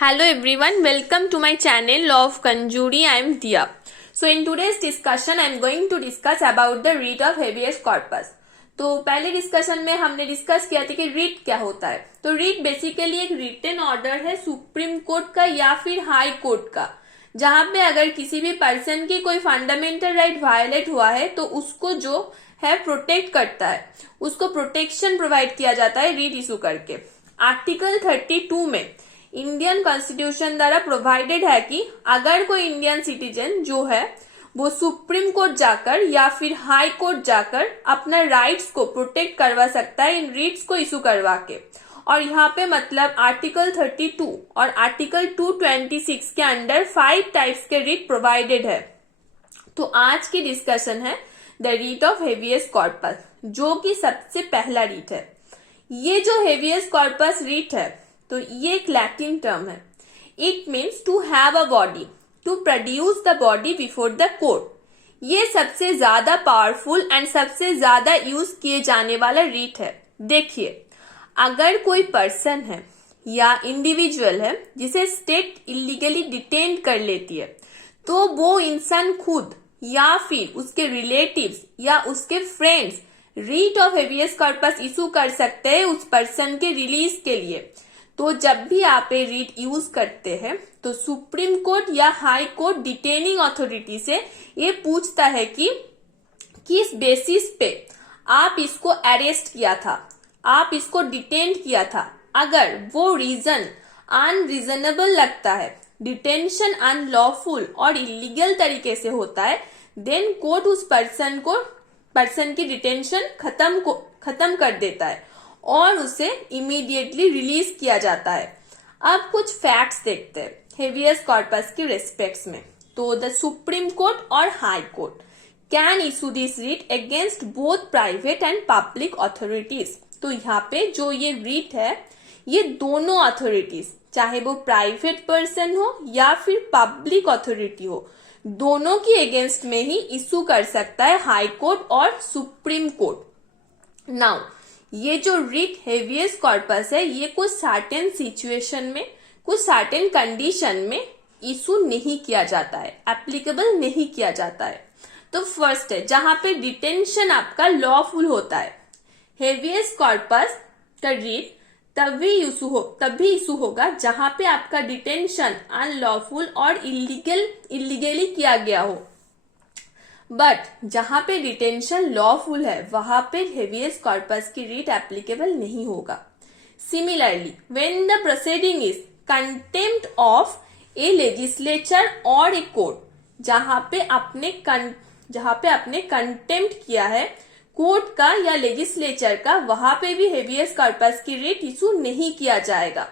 Hello everyone, welcome to my channel Law of Conjury. I am Dia. So in today's discussion I am going to discuss about the writ of habeas corpus. तो पहले discussion में हमने discuss किया था कि writ क्या होता है। तो रिट बेसिकली एक रिटन ऑर्डर है सुप्रीम कोर्ट का या फिर हाई कोर्ट का, जहां पे अगर किसी भी पर्सन की कोई फंडामेंटल राइट वायलेट हुआ है तो उसको जो है प्रोटेक्ट करता है, उसको प्रोटेक्शन प्रोवाइड किया जाता है रिट इशू करके। आर्टिकल 32 में इंडियन कॉन्स्टिट्यूशन द्वारा प्रोवाइडेड है कि अगर कोई इंडियन सिटीजन जो है वो सुप्रीम कोर्ट जाकर या फिर हाई कोर्ट जाकर अपना राइट्स को प्रोटेक्ट करवा सकता है इन रिट्स को इशू करवा के। और यहाँ पे मतलब आर्टिकल 32 और आर्टिकल 226 के अंडर 5 टाइप्स के रिट प्रोवाइडेड है। तो आज की डिस्कशन है the writ of habeas corpus, जो कि सबसे पहला रिट है। ये जो हेबियस कॉर्पस रिट है तो ये एक लैटिन टर्म है। It means to have a body, to produce the body before the court. ये सबसे ज्यादा पावरफुल एंड सबसे ज्यादा यूज किए जाने वाला रीट है। देखिए, अगर कोई पर्सन है या इंडिविजुअल है जिसे स्टेट इलीगली डिटेन कर लेती है, तो वो इंसान खुद या फिर उसके रिलेटिव्स या उसके friends writ of habeas corpus issue कर सकते हैं उस पर्सन के रिलीज के लिए। तो जब भी आप ये रीट यूज करते हैं तो सुप्रीम कोर्ट या हाई कोर्ट डिटेनिंग अथॉरिटी से ये पूछता है कि किस बेसिस पे आप इसको अरेस्ट किया था, आप इसको डिटेन किया था। अगर वो रीजन अनरीजनेबल लगता है, डिटेंशन अनलॉफुल और इलीगल तरीके से होता है, देन कोर्ट उस पर्सन की डिटेंशन खत्म कर देता है और उसे इमीडिएटली रिलीज किया जाता है। अब कुछ फैक्ट्स देखते हैं हेबियस कॉर्पस की रेस्पेक्ट्स में। तो द सुप्रीम कोर्ट और high court can issue this writ against both private and public authorities. तो यहाँ पे जो ये रीट है ये दोनों अथॉरिटीज, चाहे वो प्राइवेट पर्सन हो या फिर पब्लिक अथॉरिटी हो, दोनों की अगेंस्ट में ही इशू कर सकता है हाई कोर्ट और सुप्रीम कोर्ट। नाउ ये जो रिट हेबियस कॉर्पस है ये कुछ सर्टेन सिचुएशन में, कुछ सर्टेन कंडीशन में इशू नहीं किया जाता है, एप्लीकेबल नहीं किया जाता है। तो फर्स्ट है जहां पे डिटेंशन आपका लॉफुल होता है। हेबियस कॉर्पस का रिट तभी इशू होगा जहां पे आपका डिटेंशन अनलॉफुल और इलीगली किया गया हो। बट जहां पे डिटेंशन लॉफुल है वहां पे हेबियस कॉर्पस की रीट एप्लीकेबल नहीं होगा। Similarly when the proceeding is contempt of A legislature और ए कोर्ट, जहां पे आपने कंटेम्प्ट किया है कोर्ट का या लेजिस्लेचर का, वहां पे भी हेबियस कॉर्पस की रीट इशू नहीं किया जाएगा।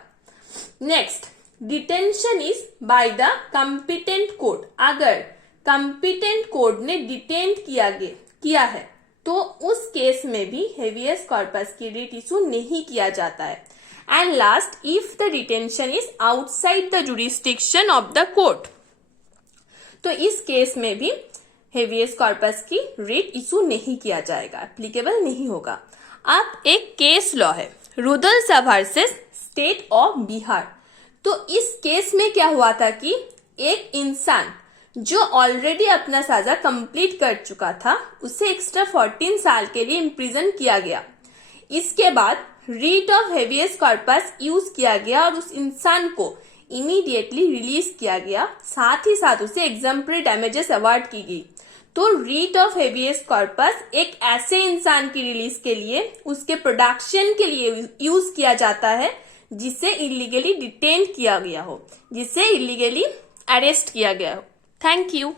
Next, detention is by the competent court. अगर कॉम्पिटेंट कोर्ट ने डिटेन किया है तो उस केस में भी हेबियस कॉर्पस की रीट इशू नहीं किया जाता है। And last, if the detention is outside the jurisdiction of the court, तो इस केस में भी हेबियस कॉर्पस की रीट इशू नहीं किया जाएगा, एप्लीकेबल नहीं होगा। अब एक केस लॉ है रुदलसा वर्सेस स्टेट ऑफ बिहार। तो इस केस में क्या हुआ था कि एक इंसान जो ऑलरेडी अपना सजा कंप्लीट कर चुका था उसे एक्स्ट्रा 14 साल के लिए इम्प्रिजन किया गया। इसके बाद writ of habeas corpus use किया गया और उस इंसान को इमीडिएटली रिलीज किया गया, साथ ही साथ उसे एग्जाम्पलरी डैमेजेस अवार्ड की गई। तो रीट ऑफ हेबियस कॉर्पस एक ऐसे इंसान की रिलीज के लिए, उसके प्रोडक्शन के लिए यूज किया जाता है जिसे इलीगली डिटेन किया गया हो, जिसे इलीगली अरेस्ट किया गया हो। Thank you.